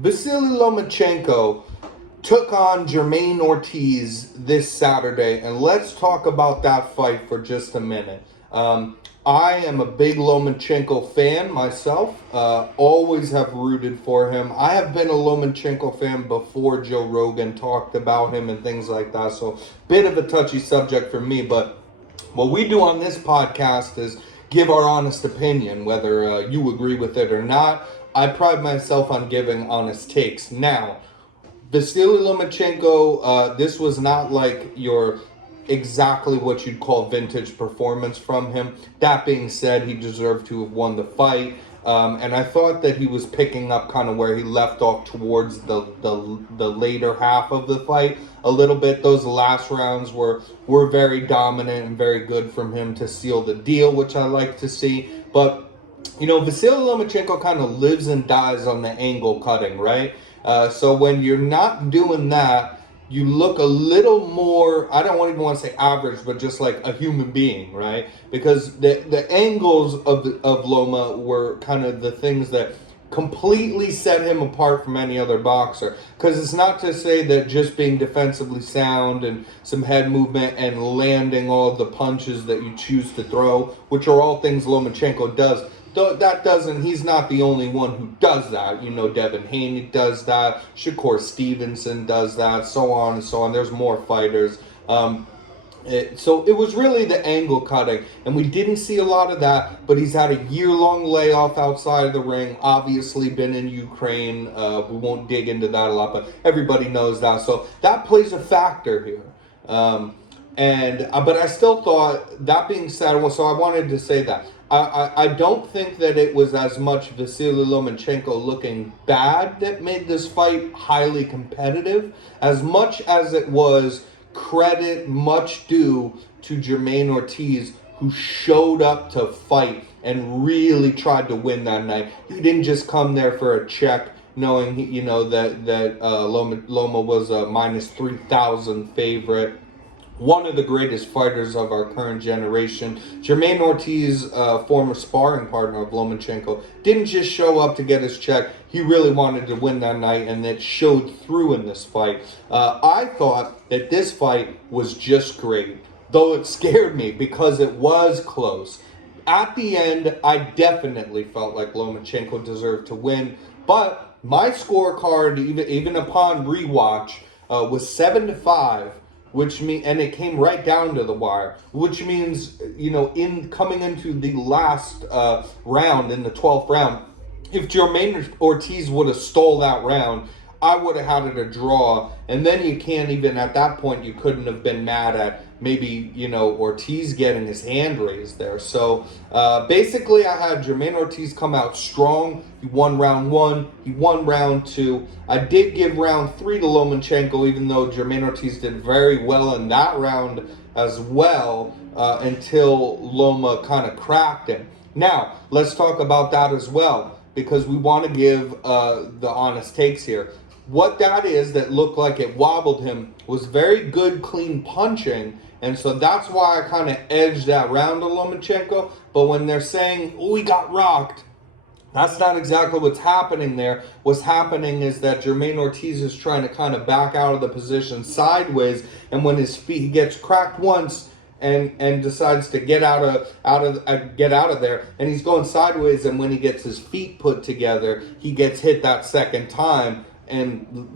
Vasily Lomachenko took on Jermaine Ortiz this Saturday, and let's talk about that fight for just a minute. I am a big Lomachenko fan myself. Always have rooted for him. I have been a Lomachenko fan before Joe Rogan talked about him and things like that. So, bit of a touchy subject for me. But what we do on this podcast is give our honest opinion, whether you agree with it or not. I pride myself on giving honest takes. Now, Vasily Lomachenko, this was not like your exactly what you'd call vintage performance from him. That being said, he deserved to have won the fight. And I thought that he was picking up kind of where he left off towards the later half of the fight a little bit. Those last rounds were very dominant and very good from him to seal the deal, which I like to see. But Vasily Lomachenko kind of lives and dies on the angle cutting, right? So when you're not doing that, you look a little more, I don't even want to say average, but just like a human being, right? Because the angles of Loma were kind of the things that completely set him apart from any other boxer. Because it's not to say that just being defensively sound and some head movement and landing all the punches that you choose to throw, which are all things Lomachenko does, he's not the only one who does that. Devin Haney does that, Shakur Stevenson does that, so on and so on. There's more fighters. So it was really the angle cutting, and we didn't see a lot of that, but he's had a year-long layoff outside of the ring, obviously been in Ukraine. We won't dig into that a lot, but everybody knows that. So that plays a factor here. But I still thought, that being said, so I wanted to say that. I don't think that it was as much Vasily Lomachenko looking bad that made this fight highly competitive, as much as it was credit much due to Jermaine Ortiz, who showed up to fight and really tried to win that night. He didn't just come there for a check, knowing that Loma was a minus 3,000 favorite. One of the greatest fighters of our current generation. Jermaine Ortiz, former sparring partner of Lomachenko, didn't just show up to get his check. He really wanted to win that night, and that showed through in this fight. I thought that this fight was just great, though it scared me because it was close. At the end, I definitely felt like Lomachenko deserved to win, but my scorecard, even upon rewatch, was 7-5. And it came right down to the wire, which means, in coming into the last round, in the 12th round, if Jermaine Ortiz would have stole that round, I would have had it a draw. And then you can't even, at that point, you couldn't have been mad at maybe, Ortiz getting his hand raised there. So basically, I had Jermaine Ortiz come out strong. He won round 1. He won round 2. I did give round 3 to Lomachenko, even though Jermaine Ortiz did very well in that round as well, until Loma kind of cracked him. Now, let's talk about that as well, because we want to give the honest takes here. What that is that looked like it wobbled him was very good, clean punching. And so that's why I kind of edged that round to Lomachenko. But when they're saying, oh, he got rocked, that's not exactly what's happening there. What's happening is that Jermaine Ortiz is trying to kind of back out of the position sideways. And when he gets cracked once and decides to get out of there, and he's going sideways. And when he gets his feet put together, he gets hit that second time. And,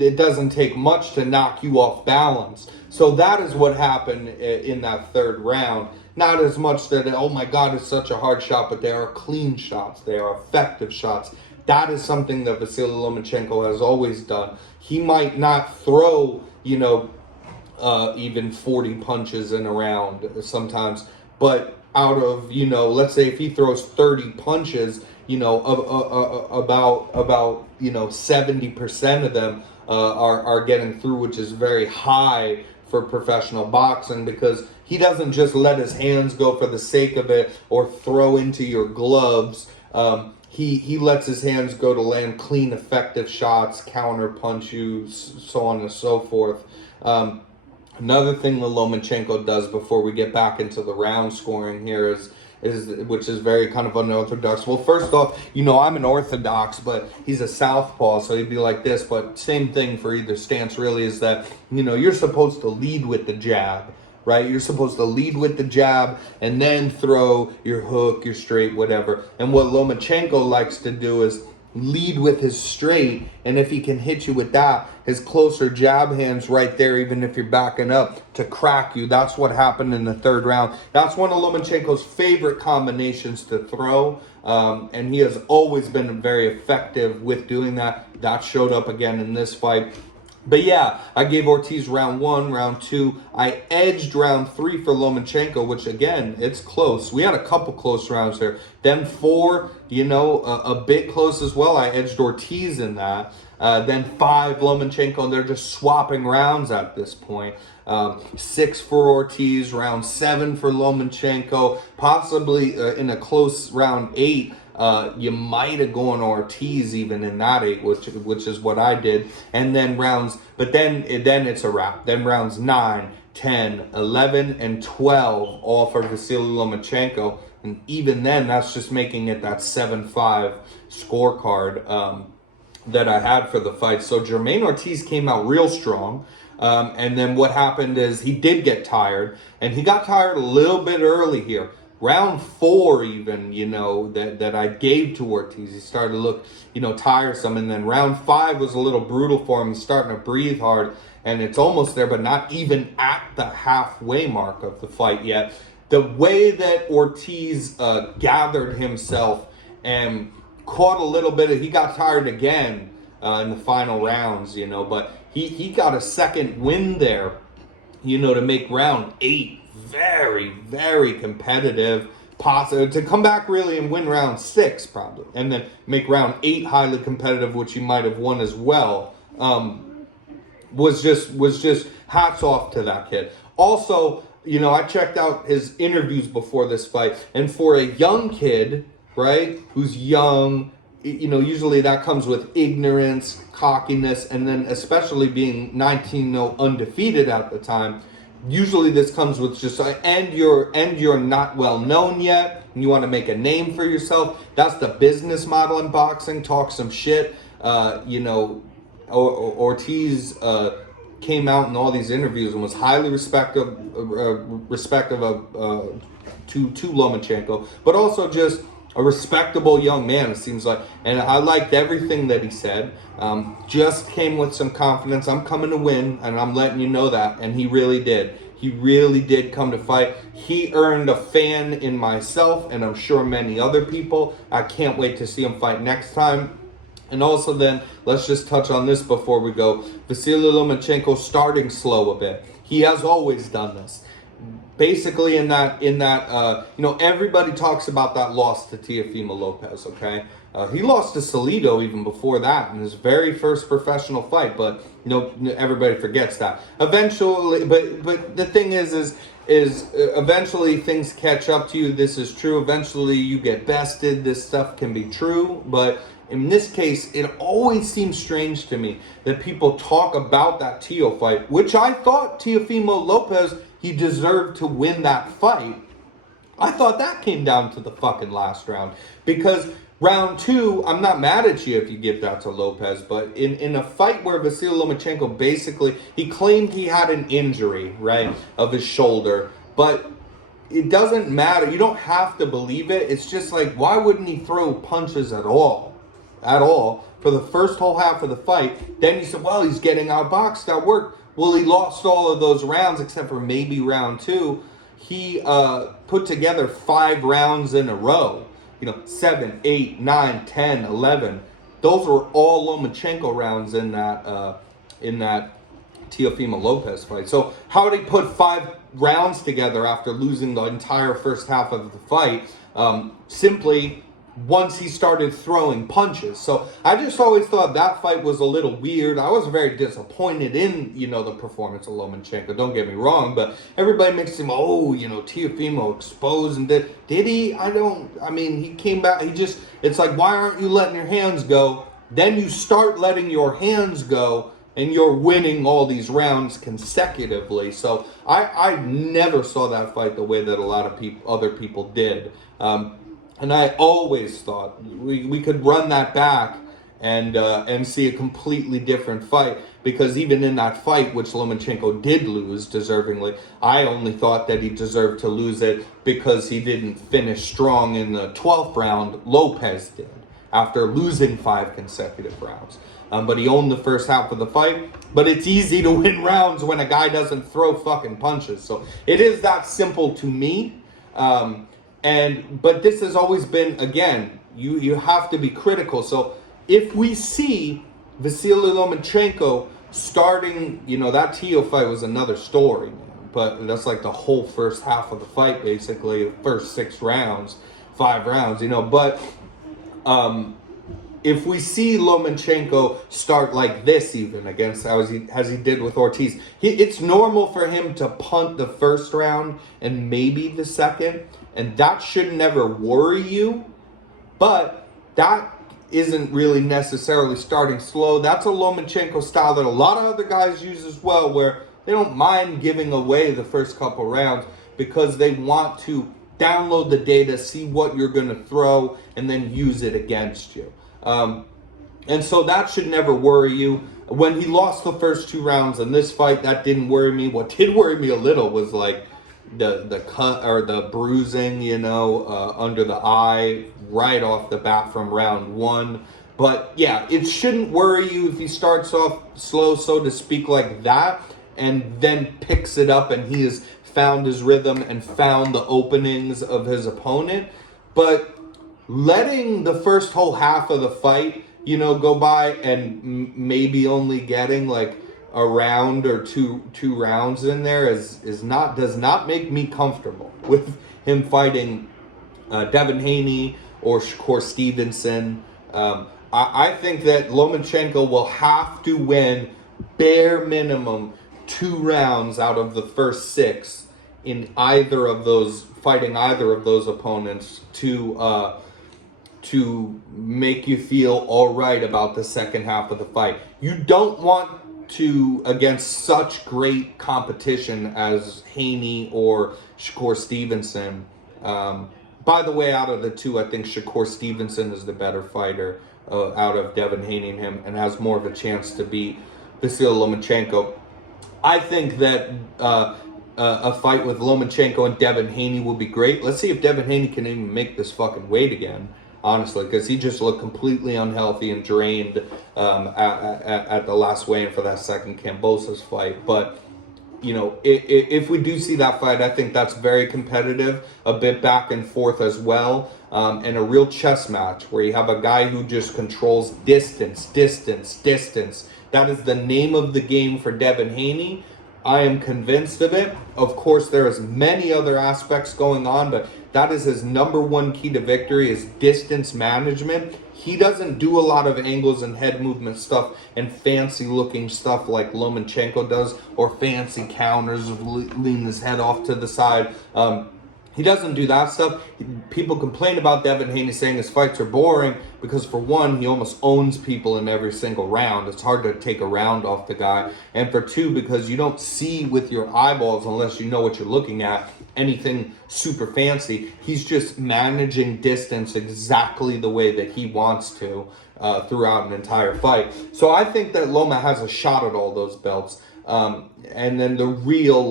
it doesn't take much to knock you off balance. So that is what happened in that third round. Not as much that, oh my God, it's such a hard shot, but they are clean shots. They are effective shots. That is something that Vasily Lomachenko has always done. He might not throw, even 40 punches in a round sometimes, but out of, let's say if he throws 30 punches, about 70% of them are getting through, which is very high for professional boxing, because he doesn't just let his hands go for the sake of it or throw into your gloves. He lets his hands go to land clean, effective shots, counter punch you, so on and so forth. Another thing that Lomachenko does before we get back into the round scoring here is which is very kind of unorthodox. Well, first off, I'm an orthodox, but he's a southpaw, so he'd be like this. But same thing for either stance, really, is that you're supposed to lead with the jab, right? You're supposed to lead with the jab and then throw your hook, your straight, whatever. And what Lomachenko likes to do is lead with his straight, and if he can hit you with that, his closer jab hand's right there, even if you're backing up, to crack you. That's what happened in the third round. That's one of Lomachenko's favorite combinations to throw, and he has always been very effective with doing that. That showed up again in this fight. But yeah, I gave Ortiz round 1, round 2. I edged round 3 for Lomachenko, which again, it's close. We had a couple close rounds here. Then 4, a bit close as well. I edged Ortiz in that. Then 5, Lomachenko. They're just swapping rounds at this point. 6 for Ortiz, round 7 for Lomachenko. Possibly in a close round 8. You might have gone Ortiz even in that 8, which is what I did. And then then it's a wrap. Then rounds 9, 10, 11, and 12, all for Vasily Lomachenko. And even then, that's just making it that 7-5 scorecard that I had for the fight. So Jermaine Ortiz came out real strong. And then what happened is he did get tired, and he got tired a little bit early here. Round 4 even, that I gave to Ortiz. He started to look, tiresome. And then round 5 was a little brutal for him. He's starting to breathe hard. And it's almost there, but not even at the halfway mark of the fight yet. The way that Ortiz gathered himself and caught a little bit he got tired again in the final rounds, but he got a second win there, to make round 8 very, very competitive, to come back really and win round 6 probably, and then make round 8 highly competitive, which he might have won as well. Was just hats off to that kid. Also, I checked out his interviews before this fight, and for a young kid, right, who's young, usually that comes with ignorance, cockiness, and then especially being 19-0 undefeated at the time. Usually this comes with just, and you're not well known yet, and you want to make a name for yourself. That's the business model in boxing. Talk some shit. Ortiz came out in all these interviews and was highly respective of to Lomachenko, but also just a respectable young man, it seems like. And I liked everything that he said. Just came with some confidence. I'm coming to win, and I'm letting you know that. And he really did. He really did come to fight. He earned a fan in myself, and I'm sure many other people. I can't wait to see him fight next time. And also then, let's just touch on this before we go. Vasily Lomachenko starting slow a bit. He has always done this. Basically in that, everybody talks about that loss to Teofimo Lopez, okay? He lost to Salido even before that in his very first professional fight, but everybody forgets that. Eventually, but the thing is eventually things catch up to you. This is true. Eventually you get bested. This stuff can be true, but in this case, it always seems strange to me that people talk about that Teo fight, which I thought Teofimo Lopez, he deserved to win that fight. I thought that came down to the fucking last round. Because round 2, I'm not mad at you if you give that to Lopez, but in a fight where Vasily Lomachenko basically, he claimed he had an injury, right, of his shoulder, but it doesn't matter. You don't have to believe it. It's just like, why wouldn't he throw punches at all? For the first whole half of the fight. Then you said, well, he's getting outboxed, that worked. Well, he lost all of those rounds except for maybe round 2. He put together 5 rounds in a row. 7, 8, 9, 10, 11. Those were all Lomachenko rounds in that Teofimo Lopez fight. So how did he put 5 rounds together after losing the entire first half of the fight? Simply once he started throwing punches. So I just always thought that fight was a little weird. I was very disappointed in, the performance of Lomachenko. Don't get me wrong, but everybody makes him, Teofimo exposed and did he? He came back. It's like, why aren't you letting your hands go? Then you start letting your hands go, and you're winning all these rounds consecutively. So I never saw that fight the way that a lot of other people did. And I always thought we could run that back and see a completely different fight, because even in that fight, which Lomachenko did lose deservingly, I only thought that he deserved to lose it because he didn't finish strong in the 12th round. Lopez did, after losing 5 consecutive rounds. But he owned the first half of the fight. But it's easy to win rounds when a guy doesn't throw fucking punches. So it is that simple to me. But this has always been, again, you have to be critical. So if we see Vasily Lomachenko starting, that Tio fight was another story, man. But that's like the whole first half of the fight, basically, first 5 rounds, But if we see Lomachenko start like this, even against as he did with Ortiz, it's normal for him to punt the first round and maybe the second, and that should never worry you. But that isn't really necessarily starting slow. That's a Lomachenko style that a lot of other guys use as well, where they don't mind giving away the first couple rounds because they want to download the data, see what you're going to throw, and then use it against you. And so that should never worry you. When he lost the first 2 rounds in this fight, that didn't worry me. What did worry me a little was like the cut or the bruising, under the eye right off the bat from round 1. But yeah, it shouldn't worry you if he starts off slow, so to speak, like that, and then picks it up and he has found his rhythm and found the openings of his opponent. But letting the first whole half of the fight, go by and maybe only getting like a round or two rounds in there does not make me comfortable with him fighting Devin Haney or Shakur Stevenson. I think that Lomachenko will have to win bare minimum 2 rounds out of the first 6 in fighting either of those opponents to make you feel all right about the second half of the fight. You don't want to, against such great competition as Haney or Shakur Stevenson. By the way, out of the 2, I think Shakur Stevenson is the better fighter out of Devin Haney and him, and has more of a chance to beat Vasily Lomachenko. I think that a fight with Lomachenko and Devin Haney will be great. Let's see if Devin Haney can even make this fucking weight again, honestly, because he just looked completely unhealthy and drained at the last weigh-in for that second Kambosos fight. But, if we do see that fight, I think that's very competitive, a bit back and forth as well, and a real chess match where you have a guy who just controls distance. That is the name of the game for Devin Haney. I am convinced of it. Of course, there is many other aspects going on, but that is his number 1 key to victory, is distance management. He doesn't do a lot of angles and head movement stuff and fancy looking stuff like Lomachenko does, or fancy counters of leaning his head off to the side. He doesn't do that stuff. People complain about Devin Haney saying his fights are boring because, for one, he almost owns people in every single round. It's hard to take a round off the guy. And for 2, because you don't see with your eyeballs, unless you know what you're looking at, anything super fancy. He's just managing distance exactly the way that he wants to throughout an entire fight. So I think that Loma has a shot at all those belts. And then the real,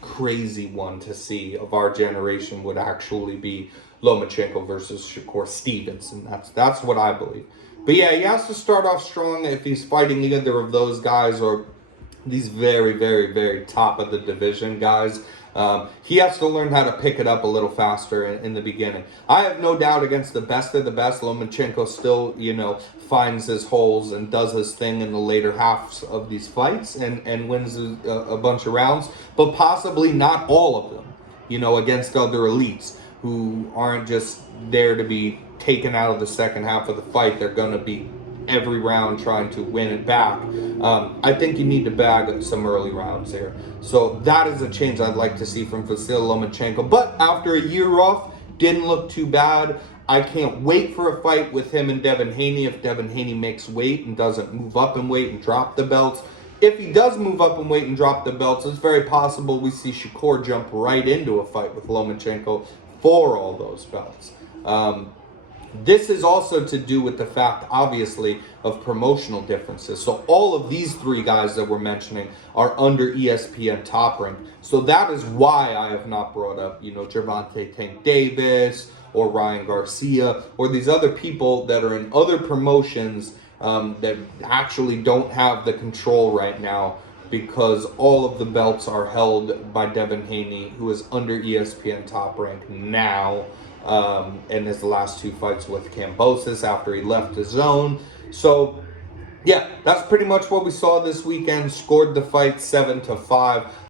crazy one to see of our generation would actually be Lomachenko versus Shakur Stevenson. That's what I believe. But yeah, he has to start off strong if he's fighting either of those guys or these very, very, very top of the division guys. He has to learn how to pick it up a little faster in the beginning. I have no doubt against the best of the best, Lomachenko still, finds his holes and does his thing in the later halves of these fights and wins a bunch of rounds, but possibly not all of them, against other elites who aren't just there to be taken out of the second half of the fight. They're going to be every round trying to win it back. I think you need to bag some early rounds here. So that is a change I'd like to see from Vasily Lomachenko. But after a year off, didn't look too bad. I can't wait for a fight with him and Devin Haney if Devin Haney makes weight and doesn't move up in weight and drop the belts. If he does move up in weight and drop the belts, it's very possible we see Shakur jump right into a fight with Lomachenko for all those belts. This is also to do with the fact, obviously, of promotional differences. So all of these three guys that we're mentioning are under ESPN Top Rank. So that is why I have not brought up, Gervonta Tank Davis or Ryan Garcia or these other people that are in other promotions that actually don't have the control right now, because all of the belts are held by Devin Haney, who is under ESPN Top Rank now. In his last two fights with Kambosos after he left his zone. So, yeah, that's pretty much what we saw this weekend. Scored the fight 7-5.